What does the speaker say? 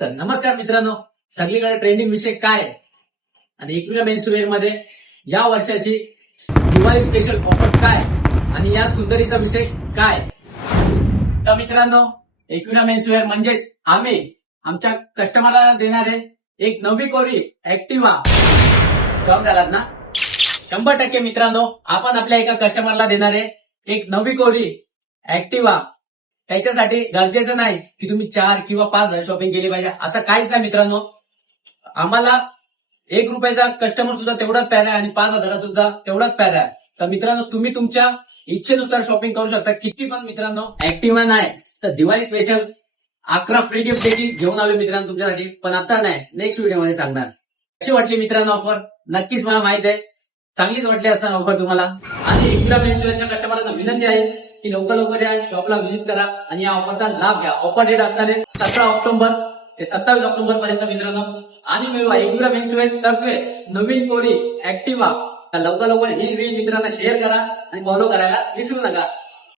तर नमस्कार मित्रांनो, सगळीकडे ट्रेंडिंग विषय काय आहे आणि एकविरा मेन्सवेअर मध्ये या वर्षाची दिवाळी स्पेशल ऑफर काय आणि या सुंदरीचा विषय काय? तर मित्रांनो, एकविरा मेन्सवेअर म्हणजेच आम्ही आमच्या कस्टमरला देणारे एक नवी कोरी ऍक्टिवा जॉब झालात ना 100% मित्रांनो, आपण आपल्या एका कस्टमरला देणारे एक नवी कोरी ऍक्टिवा. त्याच्यासाठी गरजेचं नाही की तुम्ही 4 किंवा 5,000 शॉपिंग केली पाहिजे, असं काहीच नाही मित्रांनो. आम्हाला 1 रुपयाचा कस्टमर सुद्धा तेवढाच प्यारा आहे आणि 5,000 सुद्धा तेवढाच प्यारा आहे. तर मित्रांनो, तुम्ही तुमच्या इच्छेनुसार शॉपिंग करू शकता किती पण. मित्रांनो, ऍक्टिवा नाही तर दिवाळी स्पेशल 11 फ्री गिफ्ट देखील घेऊन आलो मित्रांनो तुमच्यासाठी, पण आता नाही, नेक्स्ट व्हिडिओ मध्ये सांगणार. कशी वाटली मित्रांनो ऑफर? नक्कीच मला माहित आहे चांगलीच वाटली असणार ऑफर तुम्हाला. आणि एकविरा मेन्सवेअरच्या कस्टमरला विनंती आहे की लवकर या शॉपला व्हिजिट करा आणि या ऑफरचा लाभ घ्या. ऑफर डेट असणार आहे 17 ऑक्टोबर ते 27 ऑक्टोबर पर्यंत मित्रांनो. आणि मिळवा एकविरा मेन्सवेअर तर्फे नवीन कोरी ऍक्टिवा. लवकर ही रील मित्रांना शेअर करा आणि फॉलो करायला विसरू नका.